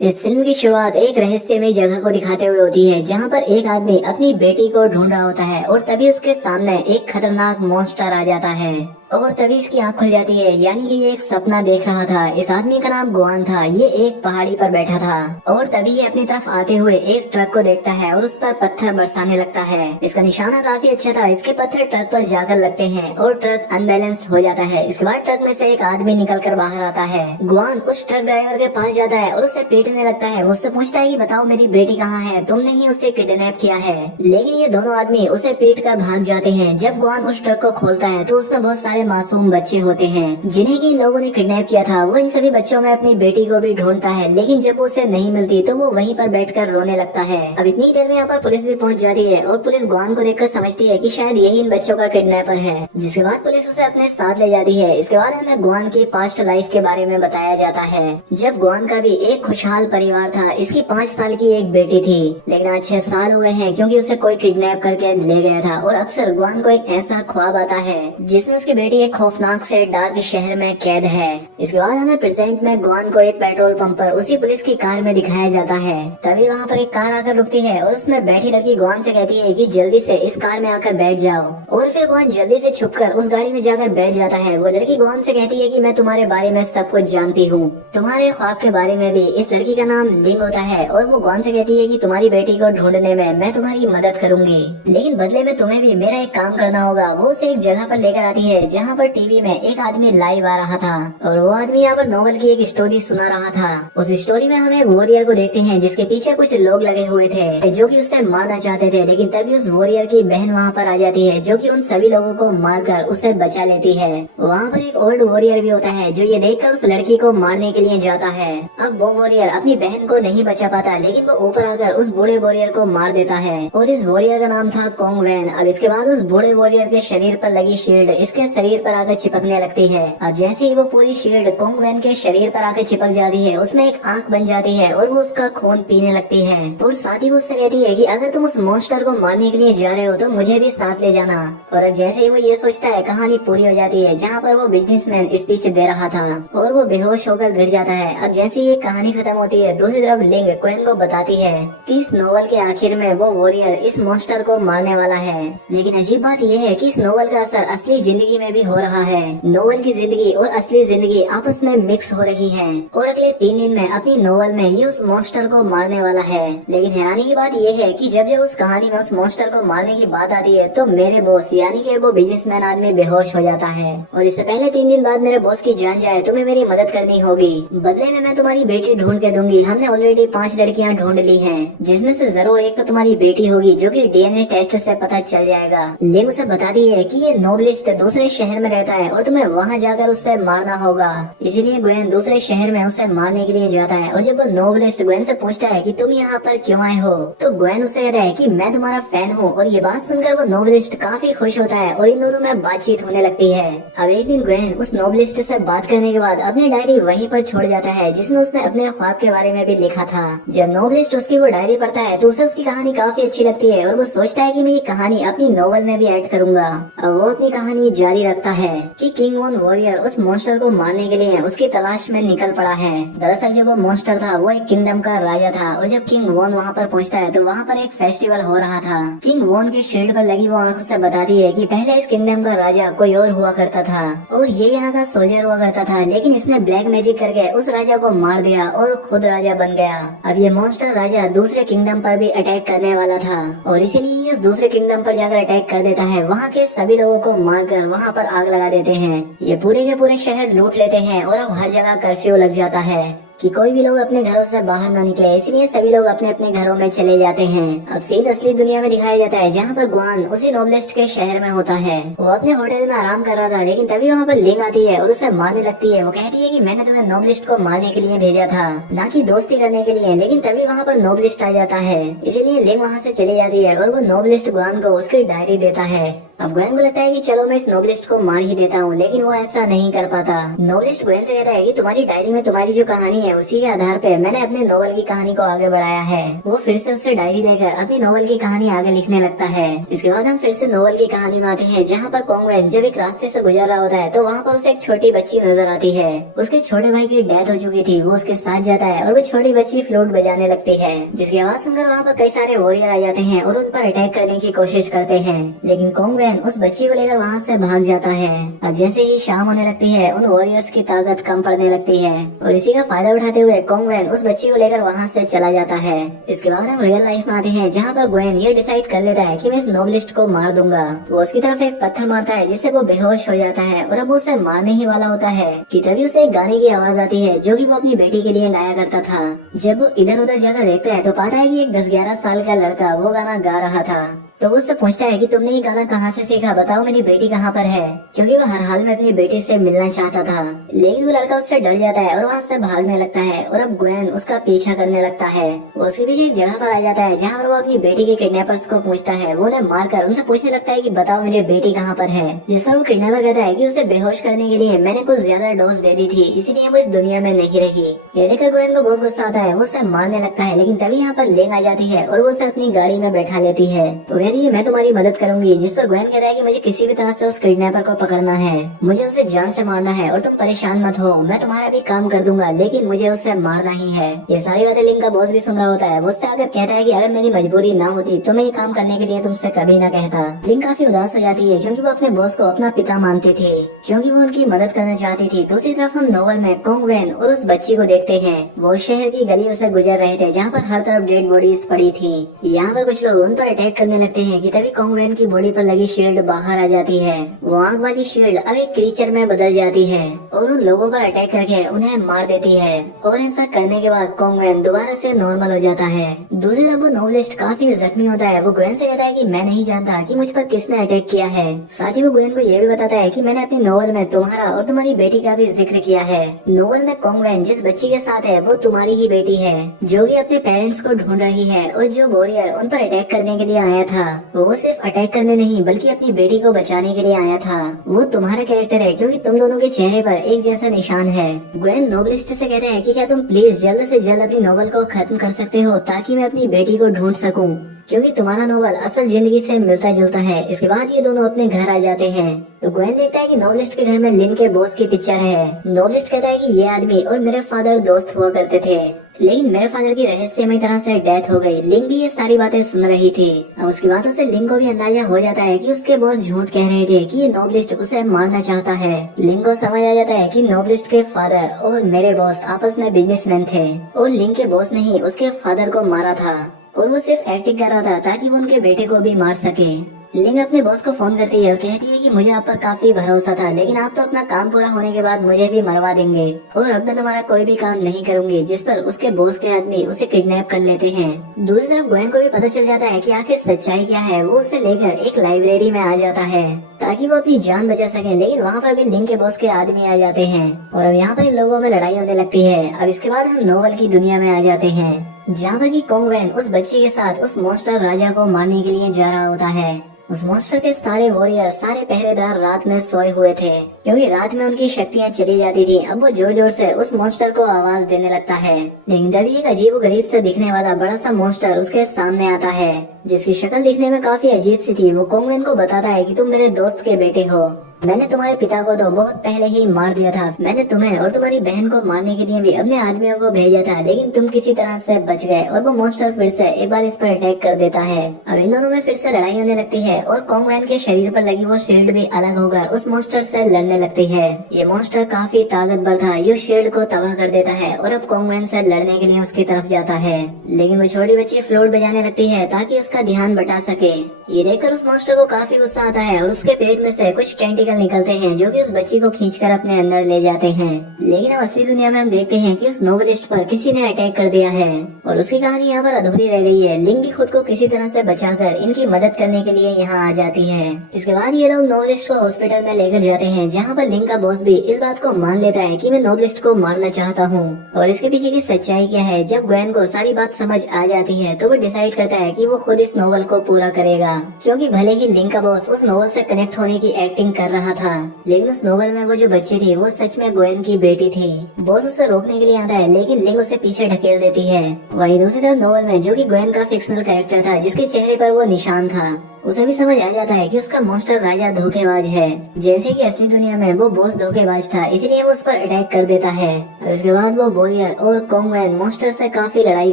इस फिल्म की शुरुआत एक रहस्यमय जगह को दिखाते हुए होती है जहाँ पर एक आदमी अपनी बेटी को ढूंढ रहा होता है और तभी उसके सामने एक खतरनाक मॉन्स्टर आ जाता है और तभी इसकी आंख खुल जाती है। यानी कि ये एक सपना देख रहा था। इस आदमी का नाम गुआन था। ये एक पहाड़ी पर बैठा था और तभी ये अपनी तरफ आते हुए एक ट्रक को देखता है और उस पर पत्थर बरसाने लगता है। इसका निशाना काफी अच्छा था। इसके पत्थर ट्रक पर जाकर लगते हैं और ट्रक अनबैलेंस हो जाता है। इसके बाद ट्रक में से एक आदमी निकल कर बाहर आता है। गुआन उस ट्रक ड्राइवर के पास जाता है और उसे पीटने लगता है। वो उससे पूछता है कि बताओ मेरी बेटी कहाँ है, तुमने ही उसे किडनैप किया है। लेकिन ये दोनों आदमी उसे पीट कर भाग जाते हैं। जब गुआन उस ट्रक को खोलता है तो उसमें बहुत सारे मासूम बच्चे होते हैं जिन्हें कि लोगों ने किडनैप किया था। वो इन सभी बच्चों में अपनी बेटी को भी ढूंढता है, लेकिन जब वो उसे नहीं मिलती तो वो वहीं पर बैठकर रोने लगता है। अब इतनी देर में यहाँ पर पुलिस भी पहुंच जाती है और पुलिस गुआन को देखकर समझती है कि शायद यही इन बच्चों का किडनैपर है, जिसके बाद पुलिस उसे अपने साथ ले जाती है। इसके बाद हमें गुआन की पास्ट लाइफ के बारे में बताया जाता है। जब गुआन का भी एक खुशहाल परिवार था। इसकी 5 साल की एक बेटी थी, लेकिन आज 6 साल हो गए हैं क्योंकि उसे कोई किडनैप करके ले गया था। और अक्सर गुआन को एक ऐसा ख्वाब आता है जिसमें उसकी बेटी एक खौफनाक से डार्क शहर में कैद है। इसके बाद हमें प्रेजेंट में गुआन को एक पेट्रोल पंप पर उसी पुलिस की कार में दिखाया जाता है। तभी वहाँ पर एक कार आकर रुकती है और उसमें बैठी लड़की गुआन से कहती है कि जल्दी से इस कार में आकर बैठ जाओ। और फिर गुआन जल्दी से छुपकर उस गाड़ी में जाकर बैठ जाता है। वो लड़की गुआन से कहती है कि मैं तुम्हारे बारे में सब कुछ जानती हूँ, तुम्हारे ख्वाब के बारे में भी। इस लड़की का नाम लिंग होता है और वो गुआन से कहती है कि तुम्हारी बेटी को ढूंढने में मैं तुम्हारी मदद करूंगी, लेकिन बदले में तुम्हें भी मेरा एक काम करना होगा। वो उसे एक जगह पर लेकर आती है जहाँ पर टीवी में एक आदमी लाइव आ रहा था और वो आदमी यहाँ पर नोवेल की एक स्टोरी सुना रहा था। उस स्टोरी में हम एक वॉरियर को देखते हैं जिसके पीछे कुछ लोग लगे हुए थे जो कि उसे मारना चाहते थे, लेकिन तभी उस वॉरियर की बहन वहाँ पर आ जाती है जो कि उन सभी लोगों को मारकर उसे बचा लेती है। वहाँ पर एक ओल्ड वॉरियर भी होता है जो ये देखकर उस लड़की को मारने के लिए जाता है। अब वो वॉरियर अपनी बहन को नहीं बचा पाता, लेकिन वो ऊपर आकर उस बूढ़े वॉरियर को मार देता है और इस वॉरियर का नाम था कोंग वैन। अब इसके बाद उस बूढ़े वॉरियर के शरीर पर लगी शील्ड इसके शरीर पर आकर चिपकने लगती है। अब जैसे ही वो पूरी शील्ड कोंग वैन के शरीर पर आकर चिपक जाती है, उसमें एक आंख बन जाती है और वो उसका खून पीने लगती है। और साथ ही वो उससे कहती है कि अगर तुम उस मॉन्स्टर को मारने के लिए जा रहे हो तो मुझे भी साथ ले जाना। और अब जैसे ही वो ये सोचता है, कहानी पूरी हो जाती है जहाँ पर वो बिजनेसमैन स्पीच दे रहा था और वो बेहोश होकर गिर जाता है। अब जैसे ही कहानी खत्म होती है, दूसरी तरफ लिंग क्वेन को बताती है कि इस नोवेल के आखिर में वो वॉरियर इस मॉन्स्टर को मारने वाला है। लेकिन अजीब बात यह है कि इस नोवेल का असर असली जिंदगी में भी हो रहा है। नोवेल की जिंदगी और असली जिंदगी आपस में मिक्स हो रही है और अगले 3 दिन में अपनी नोवेल में ये उस मॉन्स्टर को मारने वाला है। लेकिन हैरानी की बात यह है कि जब उस कहानी में उस मॉन्स्टर को मारने की बात आती है तो मेरे बॉस यानी कि वो बिजनेसमैन आदमी बेहोश हो जाता है। और इससे पहले 3 दिन बाद मेरे बॉस की जान जाए तुम्हें मेरी मदद करनी होगी, बदले में मैं तुम्हारी बेटी ढूंढ के दूंगी। हमने ऑलरेडी 5 लड़कियां ढूंढ ली हैं, जिसमें से जरूर एक तो तुम्हारी बेटी होगी जो कि डीएनए टेस्ट से पता चल जाएगा। लिंग उसे बताती है कि ये नोबलिस्ट दूसरे शहर में रहता है और तुम्हें वहाँ जाकर उससे मारना होगा। इसीलिए ग्वेन दूसरे शहर में उसे मारने के लिए जाता है। और जब वो नोबलिस्ट ग्वेन से पूछता है कि तुम यहाँ पर क्यों आए हो, तो ग्वेन उसे कहता है कि मैं तुम्हारा फैन हूँ। और ये बात सुनकर वो नोबलिस्ट काफी खुश होता है और इन दोनों में बातचीत होने लगती है। अब एक दिन ग्वेन उस नोबलिस्ट से बात करने के बाद अपनी डायरी वहीं पर छोड़ जाता है जिसमें उसने अपने ख्वाब के बारे में भी लिखा था। जब नोबलिस्ट उसकी वो डायरी पढ़ता है तो उसे उसकी कहानी काफी अच्छी लगती है और वो सोचता है कि मैं ये कहानी अपनी नोवेल में भी ऐड करूंगा। अब वो अपनी कहानी जारी रखता है कि किंग वॉन वॉरियर उस मॉन्स्टर को मारने के लिए उसकी तलाश में निकल पड़ा है। दरअसल जब वो मॉन्स्टर था वो एक किंगडम का राजा था और जब किंग वॉन वहाँ पर पहुँचता है तो वहाँ पर एक फेस्टिवल हो रहा था। किंग वॉन के शील्ड पर लगी वो आंख से बताती है कि पहले इस किंगडम का राजा कोई और हुआ करता था और ये यहाँ का सोल्जर हुआ करता था, लेकिन इसने ब्लैक मैजिक करके उस राजा को मार दिया और खुद राजा बन गया। अब ये मॉन्स्टर राजा दूसरे किंगडम पर भी अटैक करने वाला था और इसीलिए इस दूसरे किंगडम पर जाकर अटैक कर देता है। वहाँ के सभी लोगों को मारकर वहाँ पर आग लगा देते हैं। ये पूरे के पूरे शहर लूट लेते हैं और अब हर जगह कर्फ्यू लग जाता है कि कोई भी लोग अपने घरों से बाहर ना निकले, इसलिए सभी लोग अपने अपने घरों में चले जाते हैं। अब सीन असली दुनिया में दिखाया जाता है जहाँ पर गुआन उसी नोबलिस्ट के शहर में होता है। वो अपने होटल में आराम कर रहा था, लेकिन तभी वहाँ पर लिंग आती है और उसे मारने लगती है। वो कहती है कि मैंने तुम्हें नोबलिस्ट को मारने के लिए भेजा था, ना कि दोस्ती करने के लिए। लेकिन तभी वहाँ पर नोबलिस्ट आ जाता है, इसीलिए लिंग वहाँ से चली जाती है और वो नोबलिस्ट गुआन को उसकी डायरी देता है अब ग्वेन को लगता है कि चलो मैं इस नोबलिस्ट को मार ही देता हूँ, लेकिन वो ऐसा नहीं कर पाता। नोबलिस्ट ग्वेन से कहता है कि तुम्हारी डायरी में तुम्हारी जो कहानी है उसी के आधार पे मैंने अपने नोवेल की कहानी को आगे बढ़ाया है। वो फिर से उससे डायरी लेकर अपनी नोवेल की कहानी आगे लिखने लगता है। इसके बाद हम फिर से नोवेल की कहानी में आते हैं, जहाँ पर कोंगवेन जब एक रास्ते से गुजर रहा होता है तो वहाँ पर उसे एक छोटी बच्ची नजर आती है। उसके छोटे भाई की डेथ हो चुकी थी। वो उसके साथ जाता है और वो छोटी बच्ची फ्लूट बजाने लगती है, जिसकी आवाज सुनकर वहाँ पर कई सारे वॉरियर आ जाते हैं और उन पर अटैक करने की कोशिश करते हैं। लेकिन कोंगवेन उस बच्ची को लेकर वहाँ से भाग जाता है। अब जैसे ही शाम होने लगती है उन वॉरियर्स की ताकत कम पड़ने लगती है और इसी का फायदा उठाते हुए कोंगवेन उस बच्ची को लेकर वहाँ से चला जाता है। इसके बाद हम रियल लाइफ में आते हैं, जहाँ पर ग्वेन ये डिसाइड कर लेता है कि मैं इस नोबलिस्ट को मार दूंगा। वो उसकी तरफ एक पत्थर मारता है जिससे वो बेहोश हो जाता है और अब वो उसे मारने ही वाला होता है कि तभी उसे एक गाने की आवाज आती है जो कि वो अपनी बेटी के लिए गाया करता था। जब वो इधर उधर जाकर देखता है तो पाता है कि एक 10-11 साल का लड़का वो गाना गा रहा था। तो वो उससे पूछता है कि तुमने ये गाना कहाँ से सीखा, बताओ मेरी बेटी कहाँ पर है, क्योंकि वो हर हाल में अपनी बेटी से मिलना चाहता था। लेकिन वो लड़का उससे डर जाता है और वहाँ से भागने लगता है और अब ग्वेन उसका पीछा करने लगता है। वो उसके पीछे एक जगह पर आ जाता है जहाँ पर वो अपनी बेटी के किडनैपर्स को पूछता है। वो उन्हें मारकर उनसे पूछने लगता है कि बताओ मेरी बेटी कहाँ पर है, जिस पर वो किडनैपर कहता है कि उसे बेहोश करने के लिए मैंने कुछ ज्यादा डोज दे दी थी, इसीलिए वो इस दुनिया में नहीं रही। ये देखकर ग्वेन को बहुत गुस्सा आता है। वो उसे मारने लगता है, लेकिन तभी यहाँ पर लिंग आ जाती है और वो उसे अपनी गाड़ी में बैठा लेती है। वो कहती है मैं तुम्हारी मदद करूंगी, जिस पर ग्वेन कहता है कि मुझे किसी भी तरह से उस किडनैपर को पकड़ना है, मुझे उसे जान से मारना है और तुम परेशान मत हो, मैं तुम्हारा भी काम कर दूंगा, लेकिन मुझे उसे मारना ही है। ये सारी बातें लिंग का बॉस भी सुन रहा होता है। वो उससे आकर कहता है कि अगर मेरी मजबूरी ना होती तो मैं ये काम करने के लिए तुमसे कभी ना कहता। लिंग काफी उदास हो जाती है क्योंकि वो अपने बॉस को अपना पिता मानती थी, क्योंकि वो उनकी मदद करना चाहती थी। दूसरी तरफ हम नोवेल में कोंगवेन और उस बच्ची को देखते हैं। वो शहर की गलियों से गुजर रहे थे जहाँ पर हर तरफ डेड बॉडीज पड़ी थी। यहाँ पर कुछ लोग उन पर अटैक करने लगते हैं कि तभी कोंगवेन की बॉडी पर लगी शील्ड बाहर आ जाती है। वो आग वाली शील्ड अब एक क्रीचर में बदल जाती है और उन लोगों पर अटैक करके उन्हें मार देती है। और ऐसा करने के बाद कोंगवेन दोबारा से नॉर्मल हो जाता है। दूसरी तरफ वो नोवेलिस्ट काफी जख्मी होता है। वो ग्वेन से कहता है कि मैं नहीं जानता कि मुझ पर किसने अटैक किया है। साथ ही वो ग्वेन को ये भी बताता है कि मैंने अपनी नोवेल में तुम्हारा और तुम्हारी बेटी का भी जिक्र किया है। नोवेल में कोंगवेन जिस बच्ची के साथ है वो तुम्हारी ही बेटी है, जो कि अपने पेरेंट्स को ढूंढ रही है। और जो वॉरियर उन पर अटैक करने के लिए आया था वो सिर्फ अटैक करने नहीं बल्कि अपनी बेटी को बचाने के लिए आया था। वो तुम्हारा कैरेक्टर है क्योंकि तुम दोनों के चेहरे पर एक जैसा निशान है। ग्वेन नोवेलिस्ट से कहता है कि क्या तुम प्लीज जल्द से जल्द अपनी नोवेल को खत्म कर सकते हो ताकि मैं अपनी बेटी को ढूंढ सकूं, क्योंकि तुम्हारा नोवेल असल जिंदगी से मिलता जुलता है। इसके बाद ये दोनों अपने घर आ जाते हैं। तो ग्वेन देखता है कि नोवेलिस्ट के घर में लिन के बॉस की पिक्चर है। नोवेलिस्ट कहता है कि ये आदमी और मेरे फादर दोस्त हुआ करते थे, लेकिन मेरे फादर की रहस्यमय तरह से डेथ हो गई। लिंग भी ये सारी बातें सुन रही थी। अब उसकी बातों से लिंग को भी अंदाजा हो जाता है कि उसके बॉस झूठ कह रहे थे कि ये नोवेलिस्ट उसे मारना चाहता है। लिंग को समझ आ जाता है कि नोवेलिस्ट के फादर और मेरे बॉस आपस में बिजनेसमैन थे और लिंग के बॉस ने ही उसके फादर को मारा था और वो सिर्फ एक्टिंग कर रहा था ताकि वो उनके बेटे को भी मार सके। लिंग अपने बॉस को फोन करती है और कहती है कि मुझे आप पर काफी भरोसा था, लेकिन आप तो अपना काम पूरा होने के बाद मुझे भी मरवा देंगे और अब मैं तुम्हारा कोई भी काम नहीं करूंगी। जिस पर उसके बॉस के आदमी उसे किडनैप कर लेते हैं। दूसरी तरफ ग्वेन को भी पता चल जाता है कि आखिर सच्चाई क्या है। वो उसे लेकर एक लाइब्रेरी में आ जाता है ताकि वो अपनी जान बचा सके, लेकिन वहाँ पर भी लिंग के बॉस के आदमी आ जाते हैं और अब यहाँ पर इन लोगों में लड़ाई होने लगती है। अब इसके बाद हम नोवेल की दुनिया में आ जाते हैं, जहाँ पर की कोंगवेन उस बच्ची के साथ उस मॉन्स्टर राजा को मारने के लिए जा रहा होता है। उस मॉन्स्टर के सारे वॉरियर, सारे पहरेदार रात में सोए हुए थे क्योंकि रात में उनकी शक्तियाँ चली जाती थी। अब वो जोर जोर से उस मॉन्स्टर को आवाज देने लगता है, लेकिन तभी एक अजीब गरीब से दिखने वाला बड़ा सा मॉन्स्टर उसके सामने आता है, जिसकी शक्ल दिखने में काफी अजीब सी थी। वो कोंगवेन को बताता है कि तुम मेरे दोस्त के बेटे हो, मैंने तुम्हारे पिता को तो बहुत पहले ही मार दिया था। मैंने तुम्हें और तुम्हारी बहन को मारने के लिए भी अपने आदमियों को भेजा था, लेकिन तुम किसी तरह से बच गए। और वो मॉन्स्टर फिर से एक बार इस पर अटैक कर देता है। अब इन दोनों में फिर से लड़ाई होने लगती है और कोंगवेन के शरीर पर लगी वो शील्ड भी अलग होकर उस मॉन्स्टर से लड़ने लगती है। ये मॉन्स्टर काफी ताकतवर था, ये शील्ड को तबाह कर देता है और अब कोंगवेन से लड़ने के लिए उसकी तरफ जाता है, लेकिन वो छोटी बच्ची फ्लूट बजाने लगती है ताकि उसका ध्यान बटा सके। ये देखकर उस मॉन्स्टर को काफी गुस्सा आता है और उसके पेट में से कुछ टेंटिकल टेंटिकल निकलते हैं जो कि उस बच्ची को खींचकर अपने अंदर ले जाते हैं। लेकिन अब असली दुनिया में हम देखते हैं कि उस नोवेलिस्ट पर किसी ने अटैक कर दिया है और उसकी कहानी यहाँ पर अधूरी रह गई है। लिंक भी खुद को किसी तरह से बचाकर इनकी मदद करने के लिए यहाँ आ जाती है। इसके बाद ये लोग नोवेलिस्ट को हॉस्पिटल में लेकर जाते हैं, जहाँ पर लिंक का बॉस भी इस बात को मान लेता है कि मैं नोवेलिस्ट को मारना चाहता हूँ। और इसके पीछे की सच्चाई क्या है, जब ग्वेन को सारी बात समझ आ जाती है तो वो डिसाइड करता है कि वो खुद इस नोवेल को पूरा करेगा। क्योंकि भले ही लिंक का बॉस उस नोवेल से कनेक्ट होने की एक्टिंग कर रहा था, लेकिन उस नोवेल में वो जो बच्ची थी वो सच में ग्वेन की बेटी थी। बॉस उसे रोकने के लिए आता है, लेकिन लिंक उसे पीछे ढकेल देती है। वहीं दूसरी तरफ नोवेल में जो कि ग्वेन का फिक्शनल कैरेक्टर था, जिसके चेहरे पर वो निशान था, उसे भी समझ आ जाता है कि उसका मॉन्स्टर राजा धोखेबाज है। जैसे कि असली दुनिया में वो बॉस धोखेबाज था, इसलिए वो उस पर अटैक कर देता है। और इसके बाद वो बोरियर और कोंगवेन मॉन्स्टर से काफी लड़ाई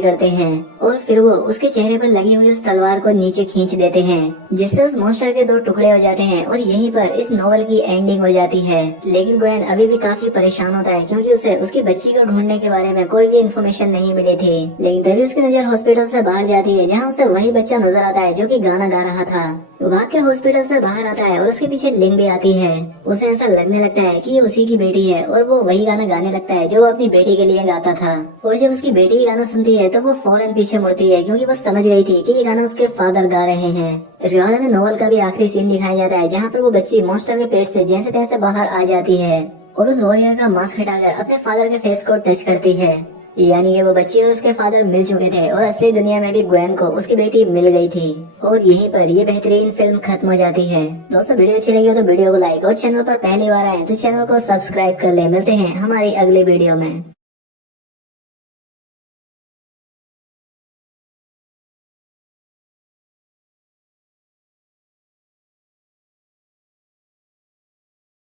करते हैं और फिर वो उसके चेहरे पर लगी हुई उस तलवार को नीचे खींच देते हैं, जिससे उस मॉन्स्टर के 2 टुकड़े हो जाते हैं और यहीं पर इस नॉवल की एंडिंग हो जाती है। लेकिन ग्वेन अभी भी काफी परेशान होता है, क्योंकि उसे उसकी बच्ची को ढूंढने के बारे में कोई भी इन्फॉर्मेशन नहीं मिली थी। लेकिन तभी उसकी नजर हॉस्पिटल से बाहर जाती है, जहाँ उसे वही बच्चा नजर आता है जो कि गाना गा रहा था। वो भाग के हॉस्पिटल से बाहर आता है और उसके पीछे लिंक भी आती है। उसे ऐसा लगने लगता है कि ये उसी की बेटी है और वो वही गाना गाने लगता है जो वो अपनी बेटी के लिए गाता था। और जब उसकी बेटी ये गाना सुनती है तो वो फौरन पीछे मुड़ती है, क्योंकि वो समझ गई थी कि ये गाना उसके फादर गा रहे हैं। इसके बाद हमें नोवेल का भी आखिरी सीन दिखाया जाता है, जहाँ पर वो बच्ची मॉन्स्टर के पेट से जैसे तैसे बाहर आ जाती है और उस वॉरियर का मास्क हटाकर अपने फादर के फेस को टच करती है। यानी कि वो बच्ची और उसके फादर मिल चुके थे और असली दुनिया में भी ग्वेन को उसकी बेटी मिल गई थी। और यहीं पर ये बेहतरीन फिल्म खत्म हो जाती है। दोस्तों, वीडियो अच्छी लगी हो तो वीडियो को लाइक और चैनल पर पहली बार आए तो चैनल को सब्सक्राइब कर ले। मिलते हैं हमारी अगली वीडियो में।